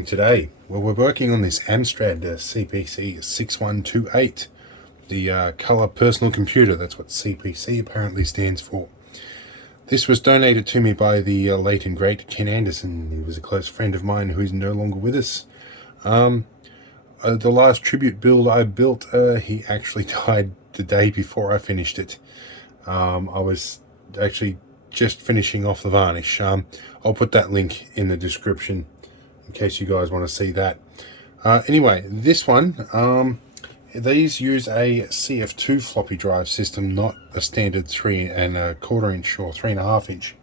doing today? Well, we're working on this Amstrad CPC6128, the color personal computer. That's what CPC apparently stands for. This was donated to me by the late and great Ken Anderson. He was a close friend of mine who's no longer with us. The last tribute build I built, he actually died the day before I finished it. I was actually just finishing off the varnish. I'll put that link in the description in case you guys want to see that. Anyway, this one, these use a CF2 floppy drive system, not a standard 3 1/4 inch or 3.5 inch.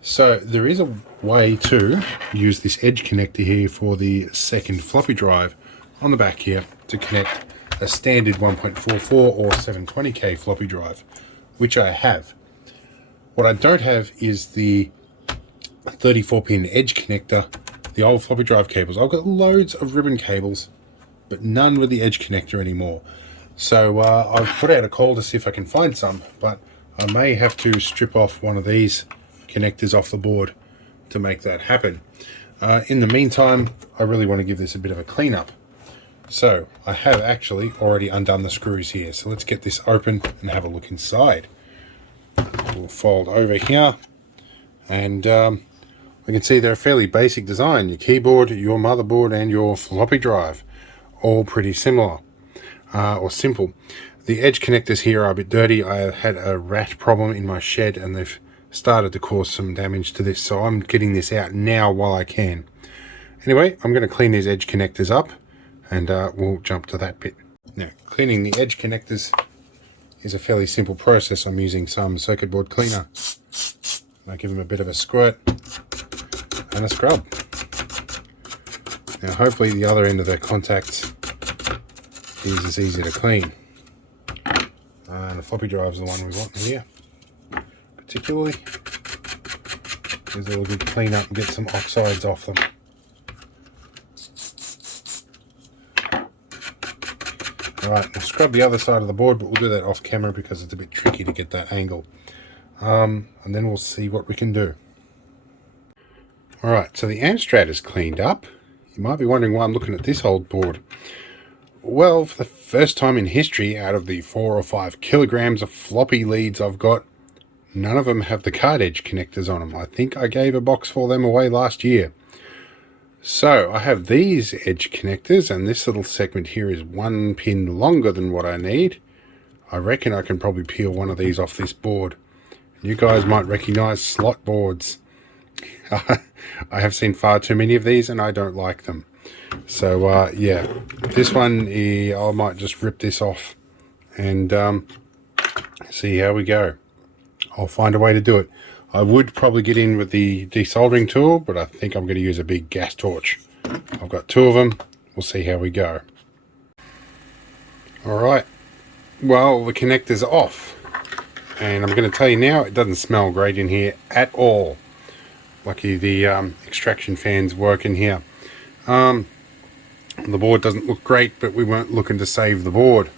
So there is a way to use this edge connector here for the second floppy drive on the back here to connect a standard 1.44 or 720K floppy drive, which I have. What I don't have is the 34-pin edge connector, the old floppy drive cables. I've got loads of ribbon cables, but none with the edge connector anymore. So I've put out a call to see if I can find some, but I may have to strip off one of these connectors off the board to make that happen. In the meantime, I really want to give this a bit of a cleanup. So I have actually already undone the screws here. So let's get this open and have a look inside. We'll fold over here, and we can see they're a fairly basic design. Your keyboard, your motherboard, and your floppy drive, all pretty similar or simple. The edge connectors here are a bit dirty. I had a rat problem in my shed and they've started to cause some damage to this, so I'm getting this out now while I can. Anyway, I'm going to clean these edge connectors up and we'll jump to that bit. Now, cleaning the edge connectors is a fairly simple process. I'm using some circuit board cleaner. I give them a bit of a squirt and a scrub. Now hopefully the other end of the contacts is as easy to clean. And the floppy drive is the one we want in here, particularly. Gives it a good clean up and get some oxides off them. Alright, we'll scrub the other side of the board, but we'll do that off camera because it's a bit tricky to get that angle. And then we'll see what we can do. Alright, so the Amstrad is cleaned up. You might be wondering why I'm looking at this old board. Well, for the first time in history, out of the 4 or 5 kilograms of floppy leads I've got, none of them have the card edge connectors on them. I think I gave a box for them away last year. So I have these edge connectors, and this little segment here is 1 pin longer than what I need. I reckon I can probably peel one of these off this board. You guys might recognize slot boards. I have seen far too many of these and I don't like them. So yeah, this one, I might just rip this off and see how we go. I'll find a way to do it. I would probably get in with the desoldering tool, but I think I'm going to use a big gas torch. I've got 2 of them. We'll see how we go. Alright, well, the connector's off. And I'm going to tell you now, it doesn't smell great in here at all. Lucky the extraction fans work in here. The board doesn't look great, but we weren't looking to save the board.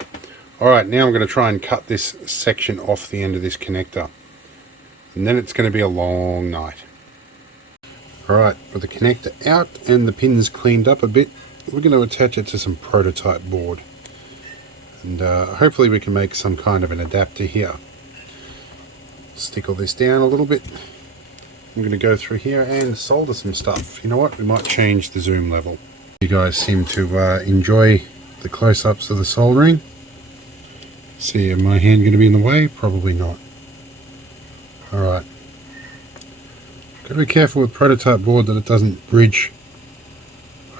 Alright, now I'm going to try and cut this section off the end of this connector. And then it's going to be a long night. Alright, with the connector out and the pins cleaned up a bit, we're going to attach it to some prototype board. And hopefully we can make some kind of an adapter here. Stick all this down a little bit. I'm going to go through here and solder some stuff. You know what? We might change the zoom level. You guys seem to enjoy the close-ups of the soldering. See, my hand going to be in the way? Probably not. Alright. Got to be careful with prototype board that it doesn't bridge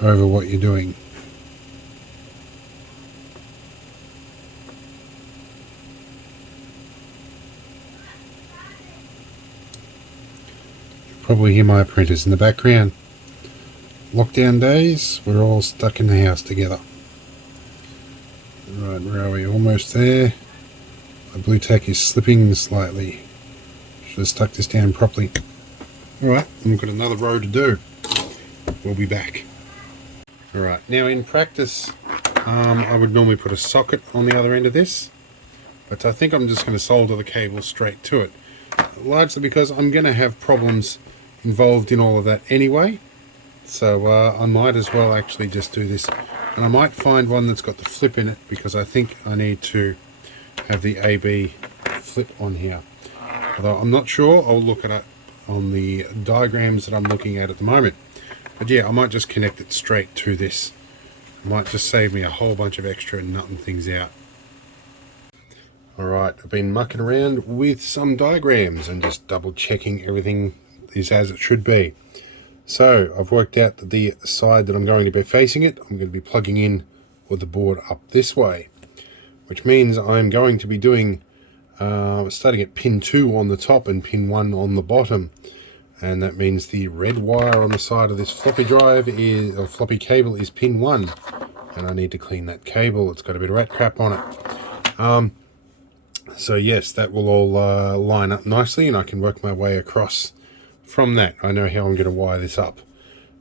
over what you're doing. Probably hear my apprentice in the background. Lockdown days, we're all stuck in the house together. Right, where are we? Almost there. My blue tack is slipping slightly. Should have stuck this down properly. Alright, we've got another row to do. We'll be back. Alright, now in practice, I would normally put a socket on the other end of this, but I think I'm just going to solder the cable straight to it. Largely because I'm going to have problems involved in all of that anyway. So I might as well actually just do this, and I might find one that's got the flip in it, because I think I need to have the AB flip on here. Although I'm not sure, I'll look at it on the diagrams that I'm looking at the moment. But yeah, I might just connect it straight to this. It might just save me a whole bunch of extra nutting things out. Alright, I've been mucking around with some diagrams and just double checking everything is as it should be. So I've worked out that the side that I'm going to be facing it, I'm going to be plugging in with the board up this way, which means I'm going to be doing starting at pin 2 on the top and pin 1 on the bottom, and that means the red wire on the side of this floppy drive is, or floppy cable, is pin 1, and I need to clean that cable. It's got a bit of rat crap on it. So yes, that will all line up nicely, and I can work my way across from that. I know how I'm going to wire this up.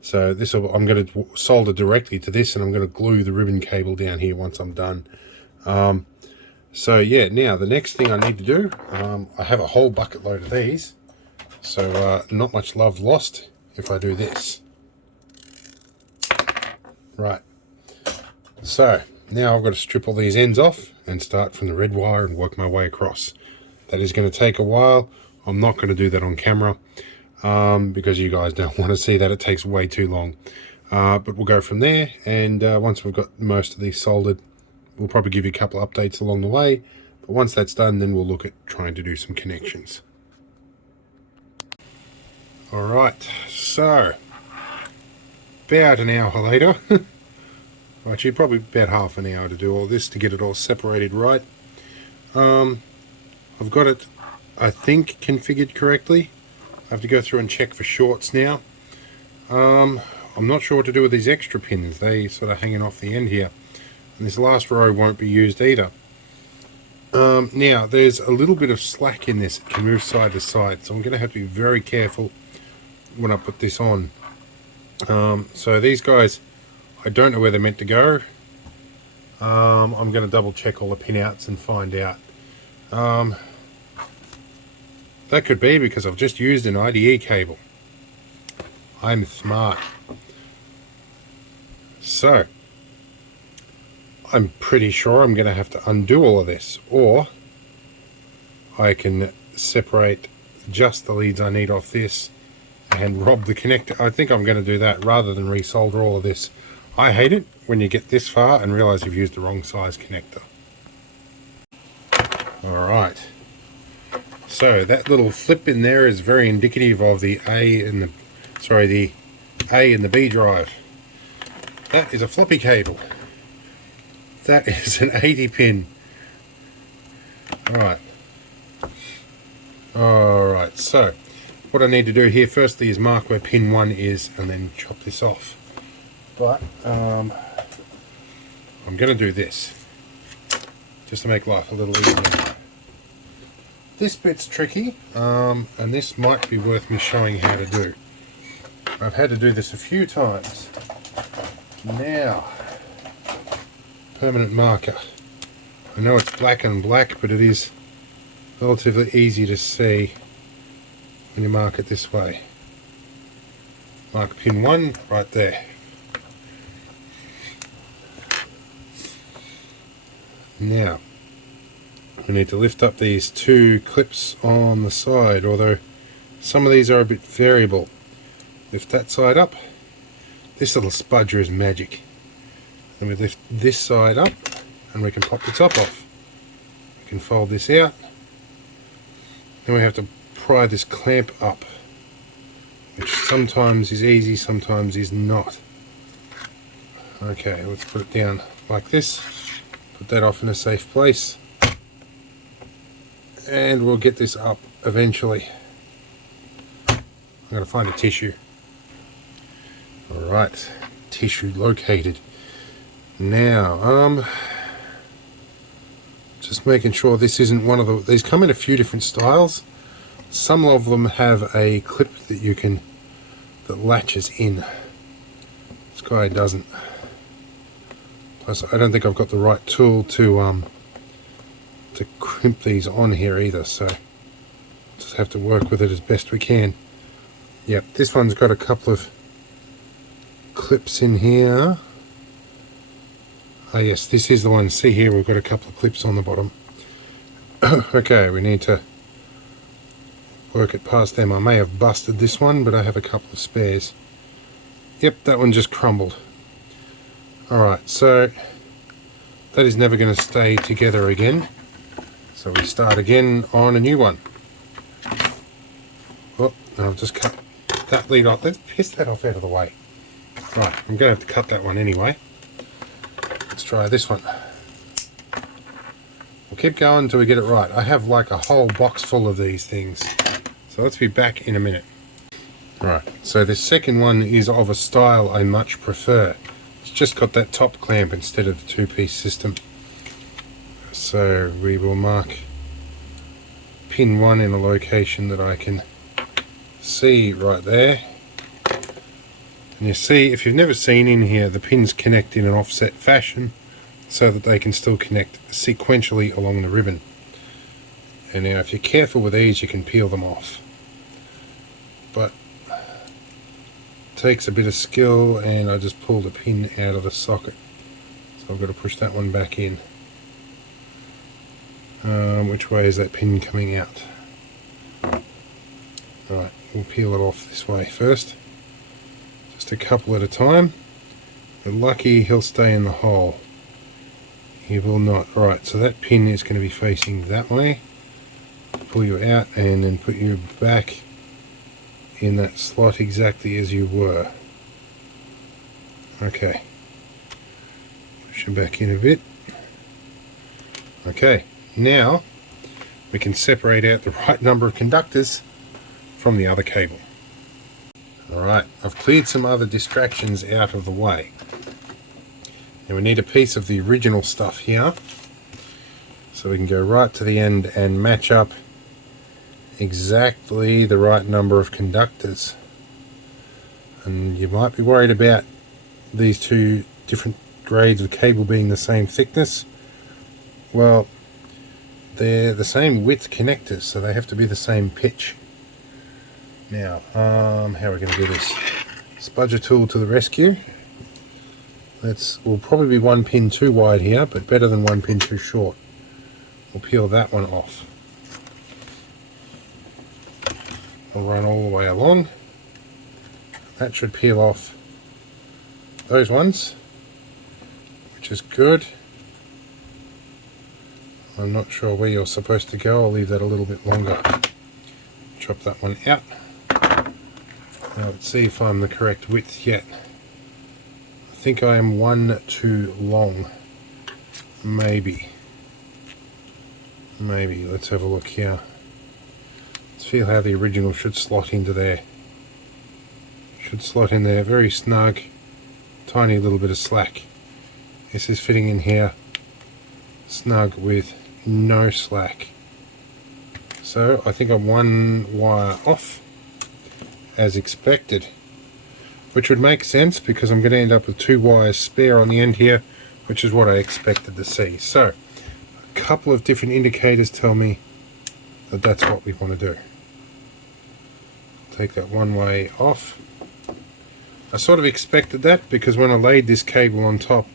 So this I'm going to solder directly to this, and I'm going to glue the ribbon cable down here once I'm done. So yeah, now the next thing I need to do, I have a whole bucket load of these, so not much love lost if I do this. Right, so now I've got to strip all these ends off and start from the red wire and work my way across. That is going to take a while. I'm not going to do that on camera because you guys don't want to see that. It takes way too long. But we'll go from there, and once we've got most of these soldered, we'll probably give you a couple of updates along the way. But once that's done, then we'll look at trying to do some connections. Alright, so about an hour later, actually probably about half an hour to do all this to get it all separated right. I've got it, I think, configured correctly. I have to go through and check for shorts now. I'm not sure what to do with these extra pins. They sort of hanging off the end here. And this last row won't be used either. Now, there's a little bit of slack in this. It can move side to side, so I'm going to have to be very careful when I put this on. So these guys, I don't know where they're meant to go. I'm going to double check all the pin outs and find out. That could be because I've just used an IDE cable. I'm smart. So I'm pretty sure I'm going to have to undo all of this, or I can separate just the leads I need off this and rob the connector. I think I'm going to do that rather than resolder all of this. I hate it when you get this far and realize you've used the wrong size connector. Alright, so that little flip in there is very indicative of the A and the B drive. That is a floppy cable. That is an 80 pin. Alright, so what I need to do here firstly is mark where pin 1 is and then chop this off. But I'm going to do this just to make life a little easier. This bit's tricky, and this might be worth me showing how to do. I've had to do this a few times. Now, permanent marker. I know it's black and black, but it is relatively easy to see when you mark it this way. Mark pin 1 right there. Now, we need to lift up these 2 clips on the side, although some of these are a bit variable. Lift that side up. This little spudger is magic. Then we lift this side up and we can pop the top off. We can fold this out. Then we have to pry this clamp up, which sometimes is easy, sometimes is not. Okay, let's put it down like this. Put that off in a safe place. And we'll get this up eventually. I'm going to find a tissue. Alright, tissue located. Now, just making sure this isn't one of the... These come in a few different styles. Some of them have a clip that you can... that latches in. This guy doesn't. Plus, I don't think I've got the right tool to crimp these on here either, so just have to work with it as best we can. Yep, this one's got a couple of clips in here. Ah yes, this is the one. See here, we've got a couple of clips on the bottom. Okay, we need to work it past them. I may have busted this one, but I have a couple of spares. Yep, that one just crumbled. Alright, so that is never going to stay together again. So we start again on a new one. Oh, I've just cut that lead off. Let's piss that off out of the way. Right, I'm going to have to cut that one anyway. Let's try this one. We'll keep going until we get it right. I have like a whole box full of these things. So let's be back in a minute. Right, so the second one is of a style I much prefer. It's just got that top clamp instead of the two-piece system. So we will mark pin 1 in a location that I can see right there. And you see, if you've never seen in here, the pins connect in an offset fashion so that they can still connect sequentially along the ribbon. And now if you're careful with these, you can peel them off. But it takes a bit of skill, and I just pulled a pin out of the socket. So I've got to push that one back in. Which way is that pin coming out? Right, we'll peel it off this way first. Just a couple at a time. If you're lucky, he'll stay in the hole. He will not. Right, so that pin is going to be facing that way. Pull you out and then put you back in that slot exactly as you were. Okay. Push him back in a bit. Okay, now we can separate out the right number of conductors from the other cable. Alright, I've cleared some other distractions out of the way. Now we need a piece of the original stuff here, so we can go right to the end and match up exactly the right number of conductors. And you might be worried about these two different grades of cable being the same thickness. Well, they're the same width connectors, so they have to be the same pitch. Now, how are we going to do this? Spudger tool to the rescue. We'll probably be one pin too wide here, but better than one pin too short. We'll peel that one off. I'll run all the way along. That should peel off those ones, which is good. I'm not sure where you're supposed to go. I'll leave that a little bit longer. Chop that one out. Now let's see if I'm the correct width yet. I think I am one too long. Maybe. Let's have a look here. Let's feel how the original should slot into there. Should slot in there very snug. Tiny little bit of slack. This is fitting in here snug with no slack. So I think I'm one wire off as expected, which would make sense because I'm going to end up with 2 wires spare on the end here, which is what I expected to see. So a couple of different indicators tell me that that's what we want to do. Take that one way off. I sort of expected that because when I laid this cable on top,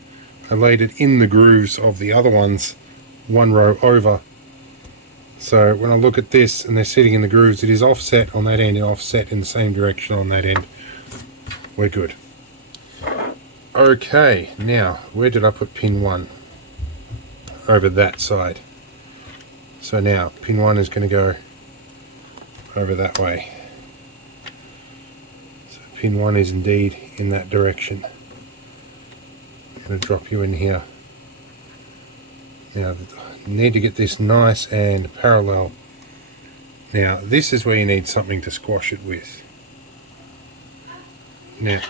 I laid it in the grooves of the other ones, one row over. So when I look at this and they're sitting in the grooves, it is offset on that end and offset in the same direction on that end. We're good. Okay, now where did I put pin 1? Over that side. So now pin 1 is going to go over that way. So pin 1 is indeed in that direction. I'm going to drop you in here. Now you need to get this nice and parallel. Now this is where you need something to squash it with. Now,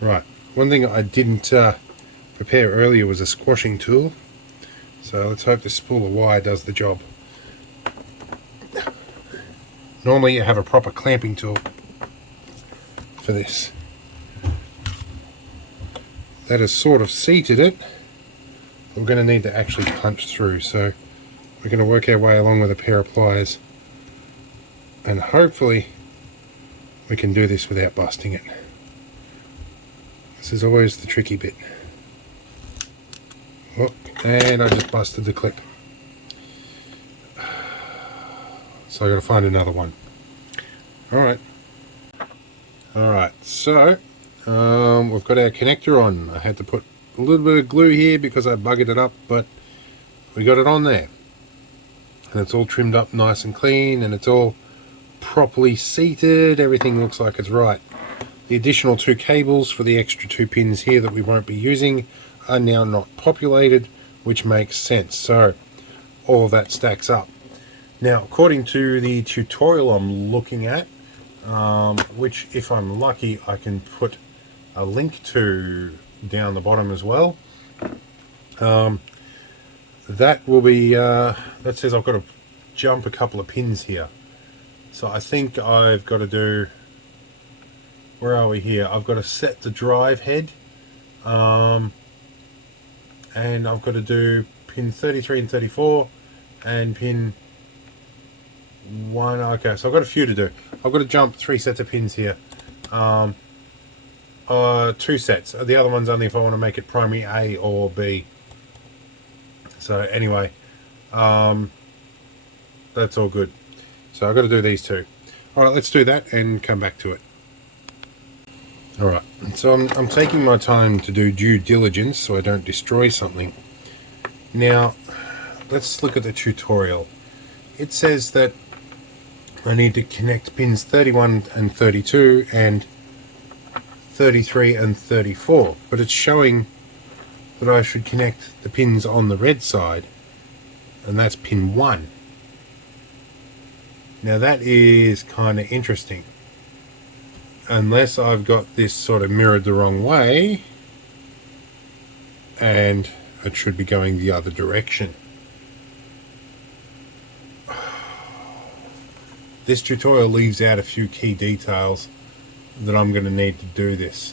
right, one thing I didn't prepare earlier was a squashing tool, so let's hope this spool of wire does the job. Normally you have a proper clamping tool for this. That has sort of seated it. We're going to need to actually punch through, so we're going to work our way along with a pair of pliers, and hopefully we can do this without busting it. This is always the tricky bit. Oh, and I just busted the clip. So I got to find another one. Alright, so we've got our connector on. I had to put a little bit of glue here because I buggered it up, but we got it on there. And it's all trimmed up nice and clean, and it's all properly seated. Everything looks like it's right. The additional 2 cables for the extra 2 pins here that we won't be using are now not populated, which makes sense. So all of that stacks up. Now, according to the tutorial I'm looking at, which if I'm lucky I can put a link to down the bottom as well, that will be, that says I've got to jump a couple of pins here. So I think I've got to do, where are we here? I've got to set the drive head, and I've got to do pin 33 and 34 and pin 1. Okay, so I've got a few to do. I've got to jump 3 sets of pins here. 2 sets. The other one's only if I want to make it primary A or B. So anyway, that's all good. So I've got to do these 2. Alright, let's do that and come back to it. Alright, so I'm taking my time to do due diligence so I don't destroy something. Now, let's look at the tutorial. It says that I need to connect pins 31 and 32 and 33 and 34, but it's showing that I should connect the pins on the red side, and that's pin 1. Now that is kind of interesting, unless I've got this sort of mirrored the wrong way, and it should be going the other direction. This tutorial leaves out a few key details that I'm going to need to do this.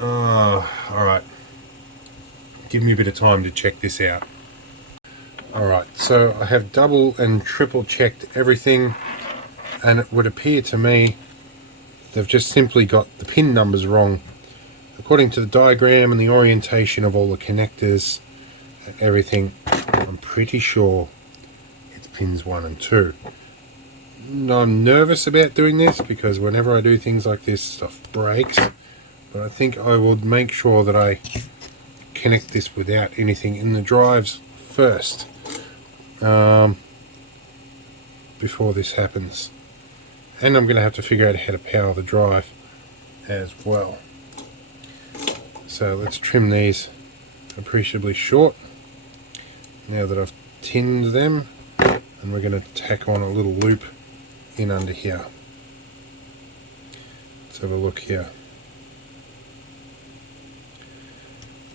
Alright, give me a bit of time to check this out. Alright, so I have double and triple checked everything, and it would appear to me they've just simply got the pin numbers wrong. According to the diagram and the orientation of all the connectors and everything, I'm pretty sure it's pins 1 and 2. I'm nervous about doing this because whenever I do things like this, stuff breaks, but I think I will make sure that I connect this without anything in the drives first, before this happens. And I'm going to have to figure out how to power the drive as well. So let's trim these appreciably short now that I've tinned them, and we're going to tack on a little loop in under here. Let's have a look here.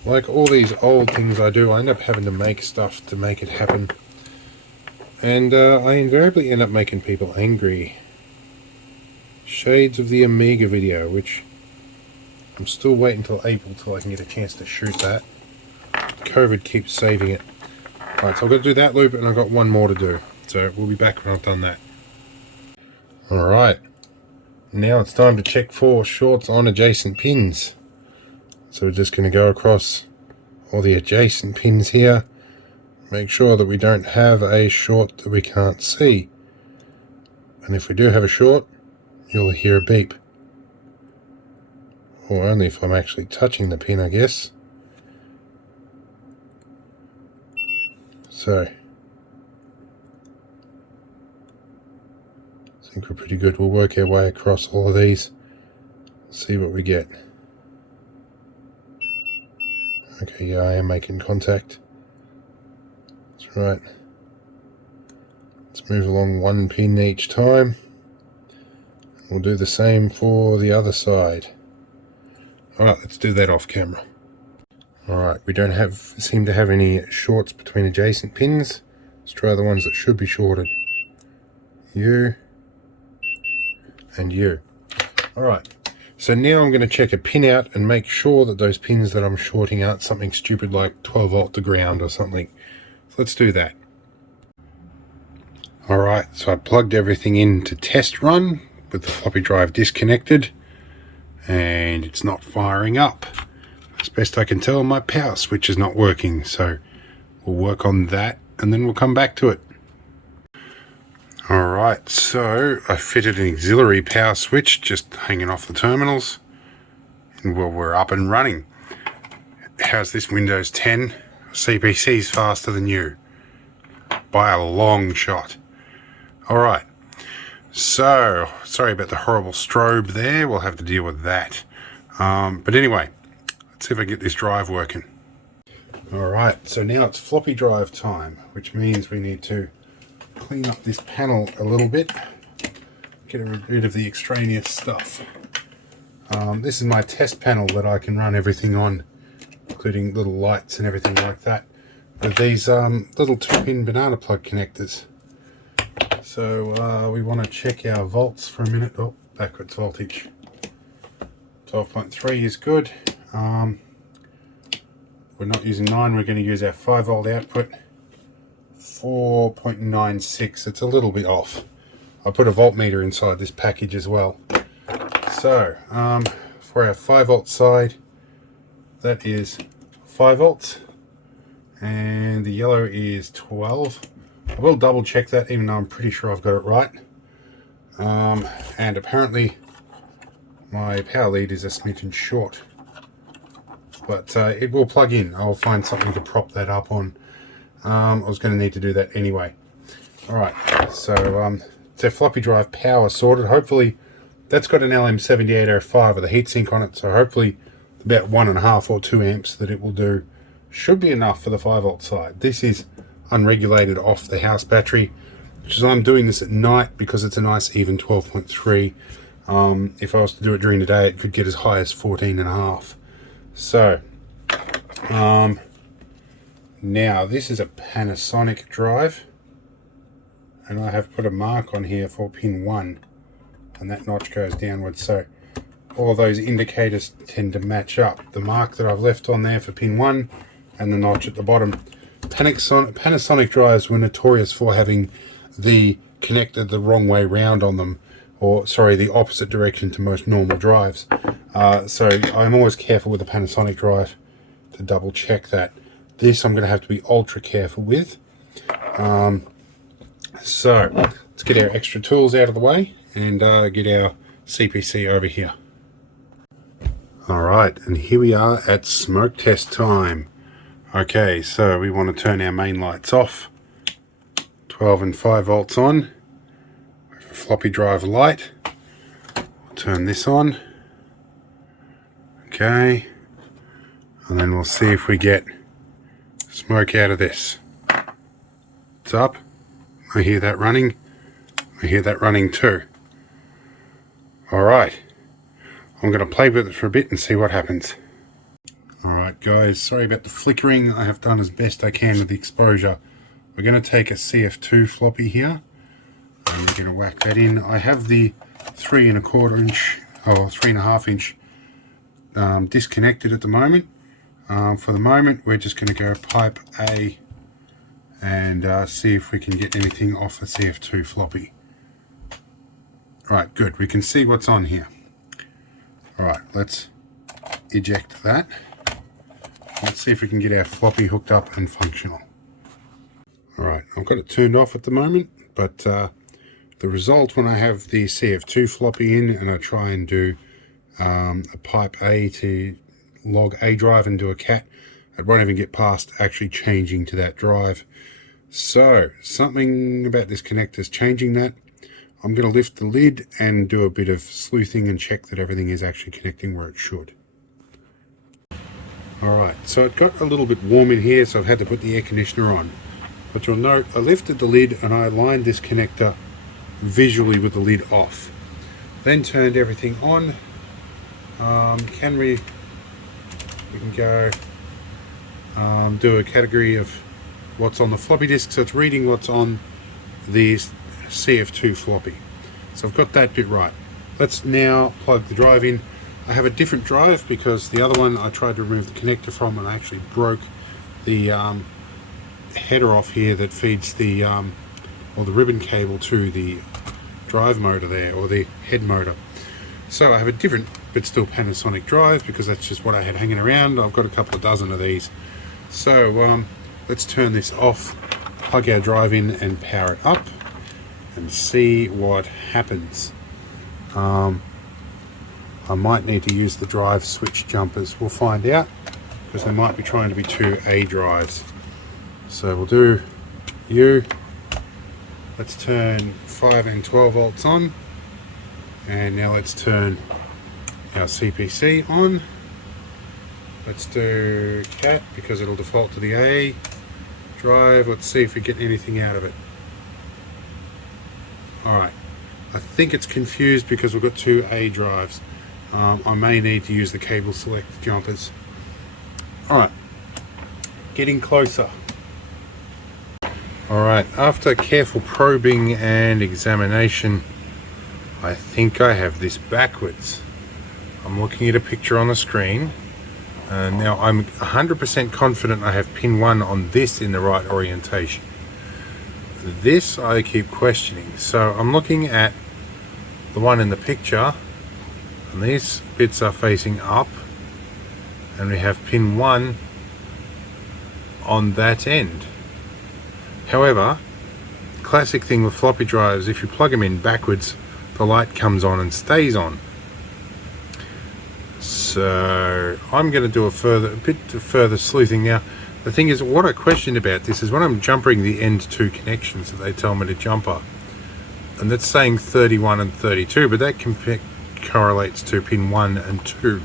Like all these old things I do, I end up having to make stuff to make it happen, and I invariably end up making people angry. Shades of the Amiga video, which I'm still waiting till April till I can get a chance to shoot that. COVID keeps saving it. Alright, so I've got to do that loop, and I've got one more to do, so we'll be back when I've done that. Alright, now it's time to check for shorts on adjacent pins. So we're just going to go across all the adjacent pins here, make sure that we don't have a short that we can't see. And if we do have a short, you'll hear a beep. Or only if I'm actually touching the pin, I guess. So I think we're pretty good. We'll work our way across all of these, see what we get. Okay, yeah, I am making contact. That's right. Let's move along one pin each time. We'll do the same for the other side. Alright, let's do that off camera. Alright, we don't seem to have any shorts between adjacent pins. Let's try the ones that should be shorted. You and you. Alright, so now I'm going to check a pin out and make sure that those pins that I'm shorting aren't something stupid like 12 volt to ground or something. So let's do that. Alright, so I plugged everything in to test run with the floppy drive disconnected, and it's not firing up. As best I can tell, my power switch is not working, so we'll work on that and then we'll come back to it. Alright, so I fitted an auxiliary power switch just hanging off the terminals, and well, we're up and running. How's this Windows 10? CPC's faster than you by a long shot. Alright, so sorry about the horrible strobe there, we'll have to deal with that. But anyway, let's see if I can get this drive working. Alright, so now it's floppy drive time, which means we need to clean up this panel a little bit, get rid of the extraneous stuff. This is my test panel that I can run everything on, including little lights and everything like that, with these little 2-pin banana plug connectors. So we want to check our volts for a minute. Oh, backwards voltage. 12.3 is good. We're not using 9, we're going to use our 5 volt output. 4.96, it's a little bit off. I put a voltmeter inside this package as well. So for our 5 volt side, that is 5 volts, and the yellow is 12. I will double check that, even though I'm pretty sure I've got it right. And apparently my power lead is a smidgen short, but it will plug in. I'll find something to prop that up on. I was going to need to do that anyway. Alright, so it's a floppy drive power sorted. Hopefully that's got an LM7805 with a heatsink on it, so hopefully about 1.5 or 2 amps that it will do should be enough for the 5 volt side. This is unregulated off the house battery, which is I'm doing this at night because it's a nice even 12.3. If I was to do it during the day, it could get as high as 14.5. So now this is a Panasonic drive, and I have put a mark on here for pin 1, and that notch goes downwards, so all those indicators tend to match up. The mark that I've left on there for pin 1 and the notch at the bottom. Panasonic drives were notorious for having the connector the wrong way round on them, or sorry, the opposite direction to most normal drives. So I'm always careful with a Panasonic drive to double check that. This I'm going to have to be ultra careful with. So let's get our extra tools out of the way and get our CPC over here. Alright, and here we are at smoke test time. Okay, so we want to turn our main lights off. 12 and 5 volts on. Floppy drive light. We'll turn this on. Okay, and then we'll see if we get smoke out of this. It's up. I hear that running. I hear that running too. Alright, I'm going to play with it for a bit and see what happens. Alright guys, sorry about the flickering. I have done as best I can with the exposure. We're going to take a CF2 floppy here, and we're going to whack that in. I have the 3.25 inch or 3.5 inch disconnected at the moment. For the moment, we're just going to go pipe A and see if we can get anything off the CF2 floppy. Right, good. We can see what's on here. Alright, let's eject that. Let's see if we can get our floppy hooked up and functional. Alright, I've got it turned off at the moment, but the result when I have the CF2 floppy in and I try and do a pipe A to log A drive and do a cat, it won't even get past actually changing to that drive. So something about this connector is changing that. I'm going to lift the lid and do a bit of sleuthing and check that everything is actually connecting where it should. Alright, so it got a little bit warm in here, so I've had to put the air conditioner on. But you'll note I lifted the lid and I aligned this connector visually with the lid off. Then turned everything on. We can go do a category of what's on the floppy disk, so it's reading what's on the CF2 floppy. So I've got that bit right. Let's now plug the drive in. I have a different drive because the other one I tried to remove the connector from and I actually broke the header off here that feeds the or the ribbon cable to the drive motor there, or the head motor. So I have a different but still Panasonic drive, because that's just what I had hanging around. I've got a couple of dozen of these. So let's turn this off, plug our drive in and power it up and see what happens. I might need to use the drive switch jumpers. We'll find out, because they might be trying to be two A drives. So we'll do U. Let's turn 5 and 12 volts on, and now let's turn our CPC on. Let's do cat, because it'll default to the A drive. Let's see if we get anything out of it. Alright, I think it's confused because we've got two A drives. I may need to use the cable select jumpers. Alright, getting closer. Alright, after careful probing and examination, I think I have this backwards. I'm looking at a picture on the screen, and now I'm 100% confident I have pin 1 on this in the right orientation. This I keep questioning. So I'm looking at the one in the picture, and these bits are facing up, and we have pin 1 on that end. However, classic thing with floppy drives, if you plug them in backwards, the light comes on and stays on. So I'm going to do a bit further sleuthing now. The thing is, what I questioned about this is when I'm jumpering the end 2 connections that they tell me to jumper, and that's saying 31 and 32, but that correlates to pin 1 and 2.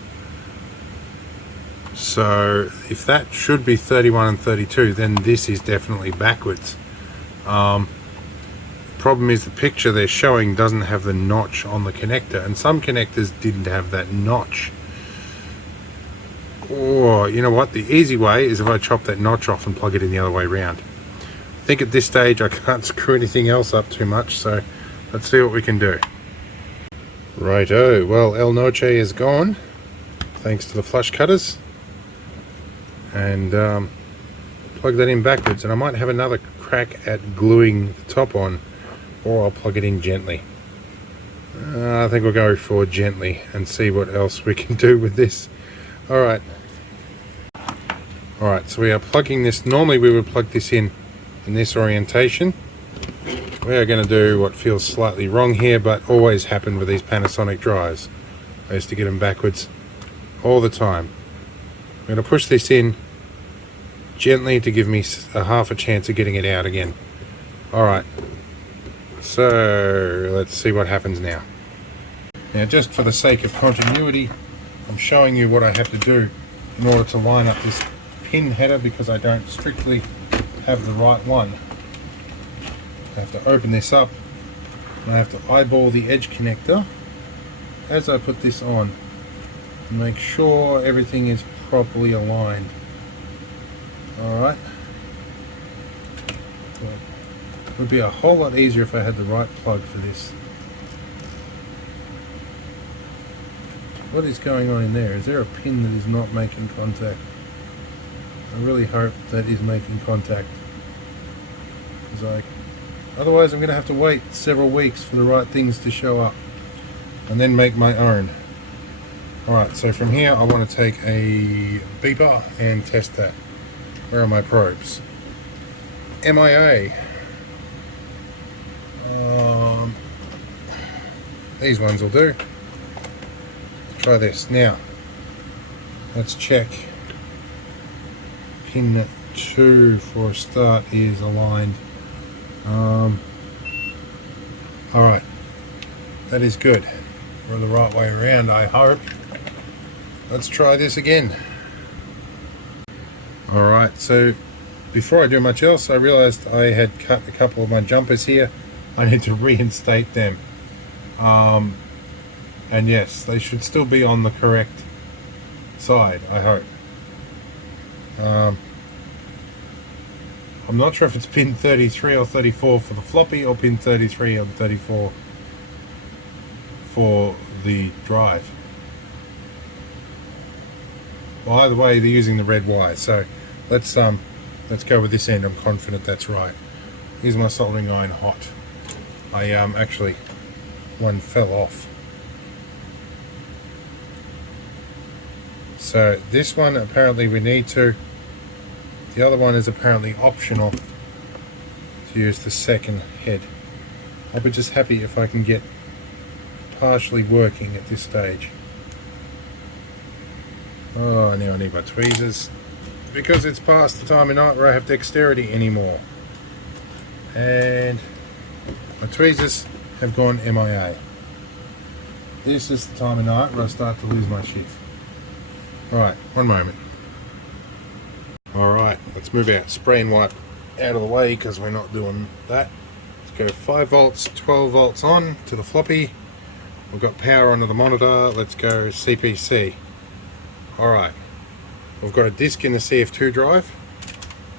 So if that should be 31 and 32, then this is definitely backwards. Problem is, the picture they're showing doesn't have the notch on the connector, and some connectors didn't have that notch. Or you know what, the easy way is if I chop that notch off and plug it in the other way around. I think at this stage I can't screw anything else up too much, so let's see what we can do. Righto, well, El Noche is gone thanks to the flush cutters, and plug that in backwards, and I might have another crack at gluing the top on, or I'll plug it in gently. I think we'll go for gently and see what else we can do with this. Alright, so we are plugging this. Normally we would plug this in this orientation. We are going to do what feels slightly wrong here, but always happened with these Panasonic drives. I used to get them backwards all the time. I'm going to push this in gently to give me a half a chance of getting it out again. Alright, so let's see what happens now. Now, just for the sake of continuity, I'm showing you what I have to do in order to line up this pin header, because I don't strictly have the right one. I have to open this up, and I have to eyeball the edge connector as I put this on and make sure everything is properly aligned. Alright, well, it would be a whole lot easier if I had the right plug for this. What is going on in there? Is there a pin that is not making contact? I really hope that is making contact. Otherwise I'm going to have to wait several weeks for the right things to show up and then make my own. Alright, so from here I want to take a beeper and test that. Where are my probes? MIA. These ones will do. Try this. Now, let's check. Pin 2 for a start is aligned. Alright, that is good. We're the right way around, I hope. Let's try this again. Alright, so before I do much else, I realized I had cut a couple of my jumpers here. I need to reinstate them. And yes, they should still be on the correct side, I hope. I'm not sure if it's pin 33 or 34 for the floppy, or pin 33 or 34 for the drive. Well, either way, they're using the red wire, so let's go with this end. I'm confident that's right. Here's my soldering iron hot. I actually, one fell off. So this one apparently we need to. The other one is apparently optional to use the second head. I'll be just happy if I can get partially working at this stage. Oh, now I need my tweezers because it's past the time of night where I have dexterity anymore. And my tweezers have gone MIA. This is the time of night where I start to lose my shit. Alright, one moment. Alright, let's move our spray and wipe out of the way because we're not doing that. Let's go 5 volts, 12 volts on to the floppy. We've got power onto the monitor. Let's go CPC. Alright, we've got a disk in the CF2 drive.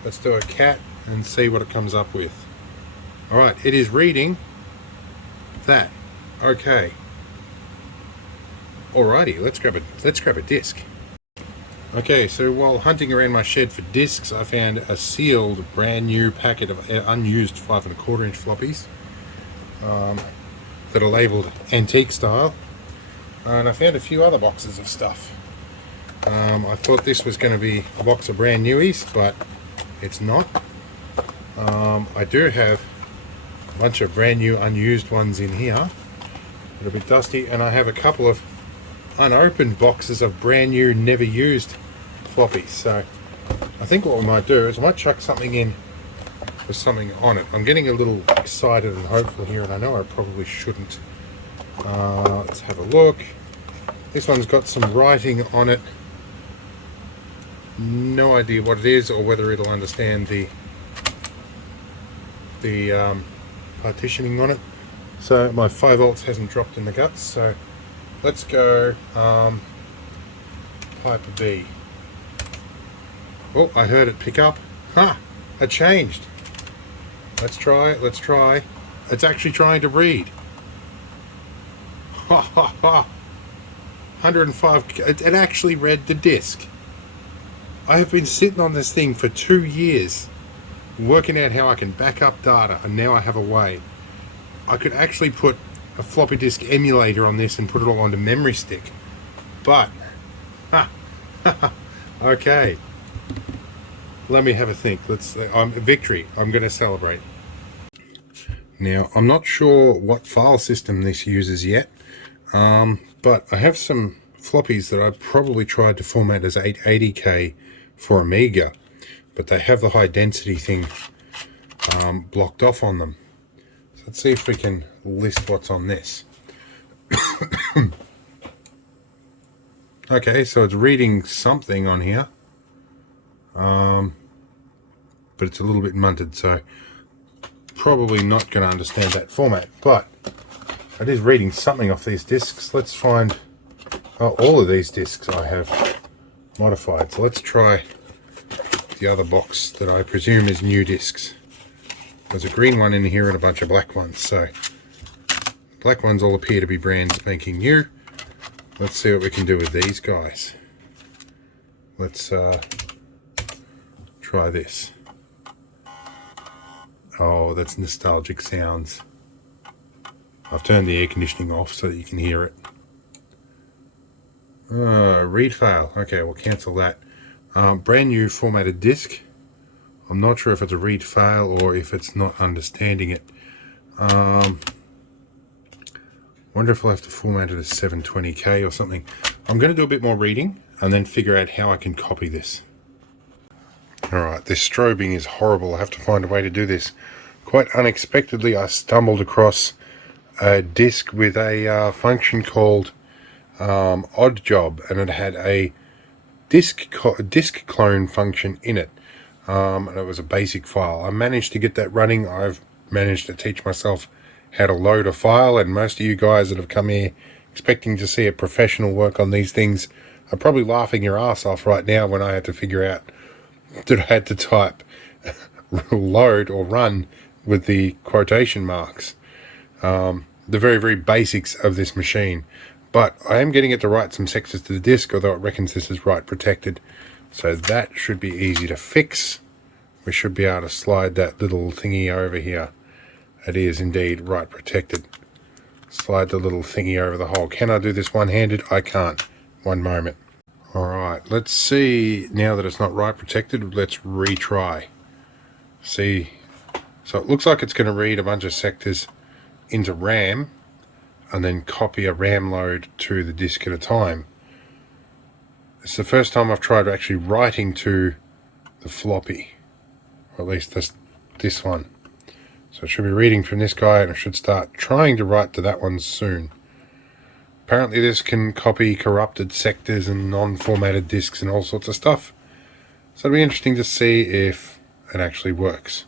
Let's do a cat and see what it comes up with. Alright, it is reading that. Okay. Alrighty, let's grab a disc. Okay, so while hunting around my shed for discs, I found a sealed brand new packet of unused 5 1/4 inch floppies that are labelled antique style, and I found a few other boxes of stuff. I thought this was going to be a box of brand newies, but it's not. I do have a bunch of brand new unused ones in here that are a bit dusty, and I have a couple of unopened boxes of brand new, never used floppies. So I think what we might do is I might chuck something in with something on it. I'm getting a little excited and hopeful here, and I know I probably shouldn't. Let's have a look. This one's got some writing on it. No idea what it is or whether it'll understand the partitioning on it. So my 5 volts hasn't dropped in the guts, so let's go Piper B. Oh, I heard it pick up. Ha! It changed. Let's try it, let's try. It's actually trying to read. Ha ha ha! 105, it actually read the disc. I have been sitting on this thing for 2 years, working out how I can back up data, and now I have a way. I could actually put a floppy disk emulator on this and put it all onto memory stick. But, okay. Let me have a think. Victory. I'm going to celebrate. Now, I'm not sure what file system this uses yet, but I have some floppies that I probably tried to format as 880K for Amiga, but they have the high density thing blocked off on them. So let's see if we can list what's on this. Okay, so it's reading something on here, but it's a little bit munted, so probably not going to understand that format, but it is reading something off these discs. Let's find all of these discs I have modified. So let's try the other box that I presume is new discs. There's a green one in here and a bunch of black ones, so black ones all appear to be brand spanking new. Let's see what we can do with these guys. Let's try this. Oh, that's nostalgic sounds. I've turned the air conditioning off so that you can hear it. Read fail. Okay, we'll cancel that. Brand new formatted disc. I'm not sure if it's a read fail or if it's not understanding it. Wonder if I'll have to format it as 720K or something. I'm going to do a bit more reading and then figure out how I can copy this. Alright, this strobing is horrible. I have to find a way to do this. Quite unexpectedly, I stumbled across a disc with a function called odd job, and it had a disk clone function in it, and it was a basic file. I managed to get that running. I've managed to teach myself how to load a file, and most of you guys that have come here expecting to see a professional work on these things are probably laughing your ass off right now when I had to figure out that I had to type load or run with the quotation marks. The very, very basics of this machine. But I am getting it to write some sectors to the disk, although it reckons this is write protected. So that should be easy to fix. We should be able to slide that little thingy over here. It is indeed write protected. Slide the little thingy over the hole. Can I do this one-handed? I can't. One moment. Alright, let's see, now that it's not write protected, let's retry. See, so it looks like it's going to read a bunch of sectors into RAM and then copy a RAM load to the disk at a time. It's the first time I've tried actually writing to the floppy, or at least this one. So it should be reading from this guy, and I should start trying to write to that one soon. Apparently this can copy corrupted sectors and non-formatted disks and all sorts of stuff. So it'll be interesting to see if it actually works.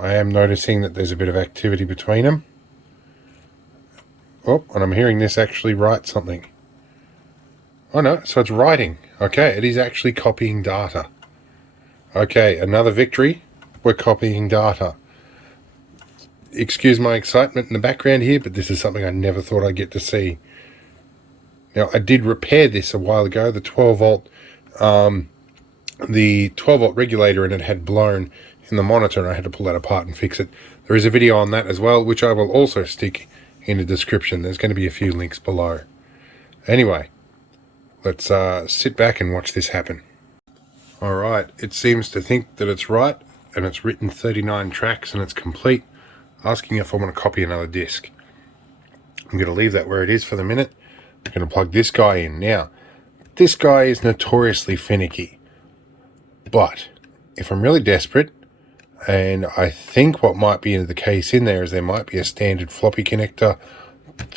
I am noticing that there's a bit of activity between them. Oh, and I'm hearing this actually write something. Oh no, so it's writing. Okay, it is actually copying data. Okay, another victory. We're copying data. Excuse my excitement in the background here, but this is something I never thought I'd get to see. Now, I did repair this a while ago, the 12 volt regulator, and it had blown in the monitor, and I had to pull that apart and fix it. There is a video on that as well, which I will also stick in the description. There's going to be a few links below. Anyway, let's sit back and watch this happen. Alright, it seems to think that it's right, and it's written 39 tracks and it's complete, asking if I want to copy another disk. I'm going to leave that where it is for the minute. I'm going to plug this guy in. Now, this guy is notoriously finicky, but if I'm really desperate, and I think what might be the case in there is there might be a standard floppy connector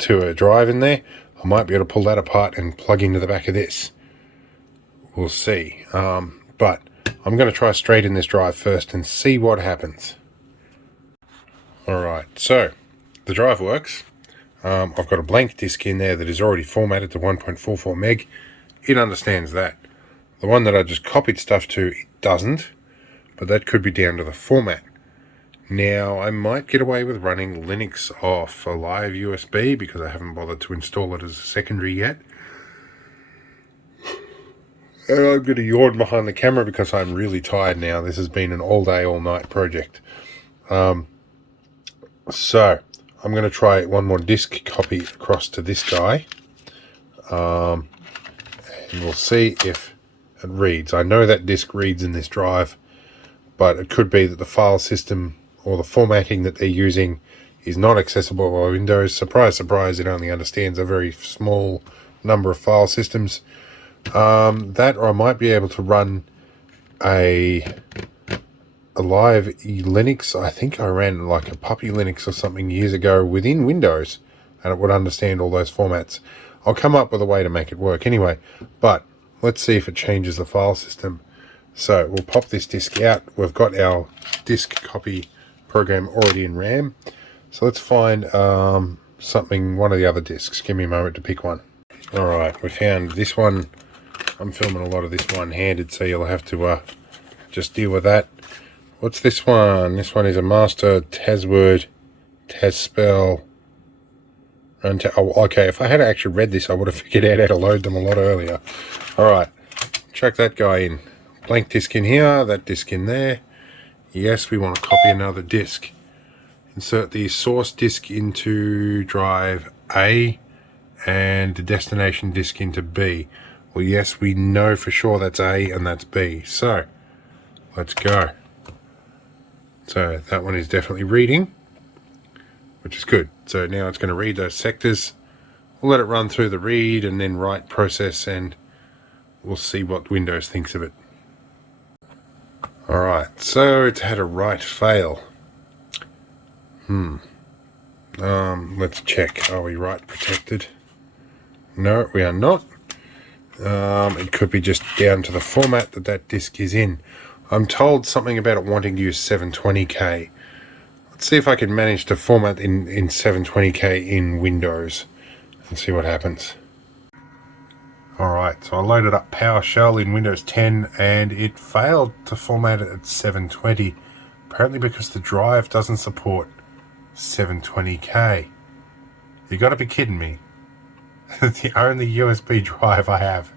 to a drive in there, I might be able to pull that apart and plug into the back of this. We'll see. But I'm going to try straight in this drive first and see what happens. Alright, so the drive works. I've got a blank disk in there that is already formatted to 1.44 meg. It understands that. The one that I just copied stuff to, it doesn't, but that could be down to the format. Now, I might get away with running Linux off a live USB because I haven't bothered to install it as a secondary yet. And I'm going to yawn behind the camera because I'm really tired now. This has been an all-day, all-night project. So, I'm going to try one more disk copy across to this guy. And we'll see if it reads. I know that disk reads in this drive, but it could be that the file system or the formatting that they're using is not accessible by Windows. Surprise, surprise, it only understands a very small number of file systems. That, or I might be able to run a live Linux. I think I ran like a puppy Linux or something years ago within Windows, and it would understand all those formats. I'll come up with a way to make it work anyway, but let's see if it changes the file system. So we'll pop this disk out. We've got our disk copy program already in RAM. So let's find one of the other disks. Give me a moment to pick one. Alright, we found this one. I'm filming a lot of this one-handed, so you'll have to just deal with that. What's this one? This one is a master Tasword, Taspell. Oh, okay, if I had actually read this, I would have figured out how to load them a lot earlier. Alright, chuck that guy in. Blank disk in here, that disk in there. Yes, we want to copy another disk. Insert the source disk into drive A and the destination disk into B. Well, yes, we know for sure that's A and that's B. So, let's go. So, that one is definitely reading, which is good. So now it's going to read those sectors. We'll let it run through the read and then write process, and we'll see what Windows thinks of it. Alright, so it's had a write fail. Let's check. Are we write protected? No, we are not. It could be just down to the format that disk is in. I'm told something about it wanting to use 720k. Let's see if I can manage to format in 720k in Windows and see what happens. Alright, so I loaded up PowerShell in Windows 10 and it failed to format it at 720, apparently because the drive doesn't support 720k. You gotta be kidding me. The only USB drive I have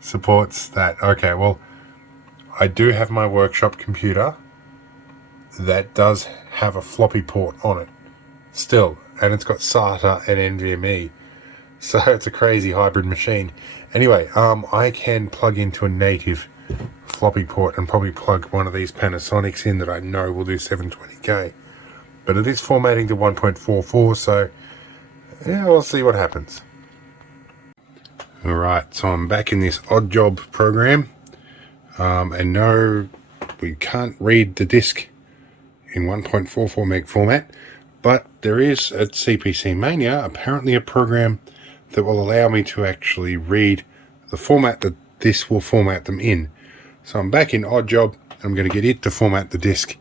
supports that. Okay, well, I do have my workshop computer that does have a floppy port on it still, and it's got SATA and NVMe. So it's a crazy hybrid machine. Anyway, I can plug into a native floppy port and probably plug one of these Panasonics in that I know will do 720k. But it is formatting to 1.44, so yeah, we'll see what happens. Alright, so I'm back in this odd job program. And no, we can't read the disk in 1.44 meg format, but there is at CPC Mania apparently a program that will allow me to actually read the format that this will format them in. So I'm back in odd job. I'm going to get it to format the disk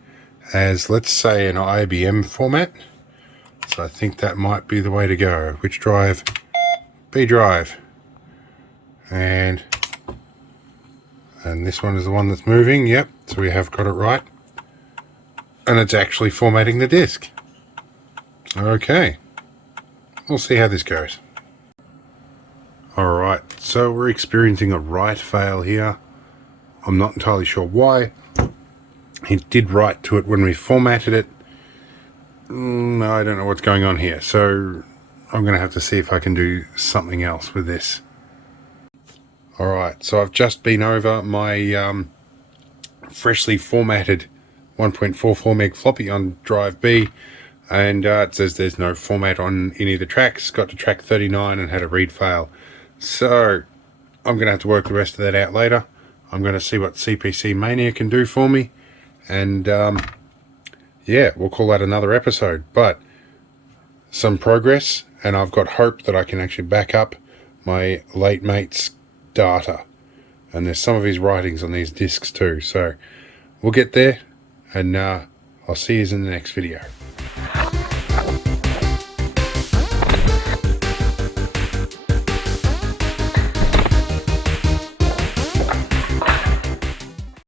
as, let's say, an IBM format. So I think that might be the way to go. Which drive? B drive. And this one is the one that's moving. Yep, so we have got it right. And it's actually formatting the disk. Okay, we'll see how this goes. Alright, so we're experiencing a write fail here. I'm not entirely sure why. It did write to it when we formatted it. I don't know what's going on here, so I'm going to have to see if I can do something else with this. Alright, so I've just been over my freshly formatted 1.44 meg floppy on drive B, and it says there's no format on any of the tracks. Got to track 39 and had a read fail. So I'm going to have to work the rest of that out later. I'm going to see what CPC Mania can do for me, and yeah, we'll call that another episode. But some progress, and I've got hope that I can actually back up my late mate's data, and there's some of his writings on these discs too. So we'll get there, and I'll see you in the next video.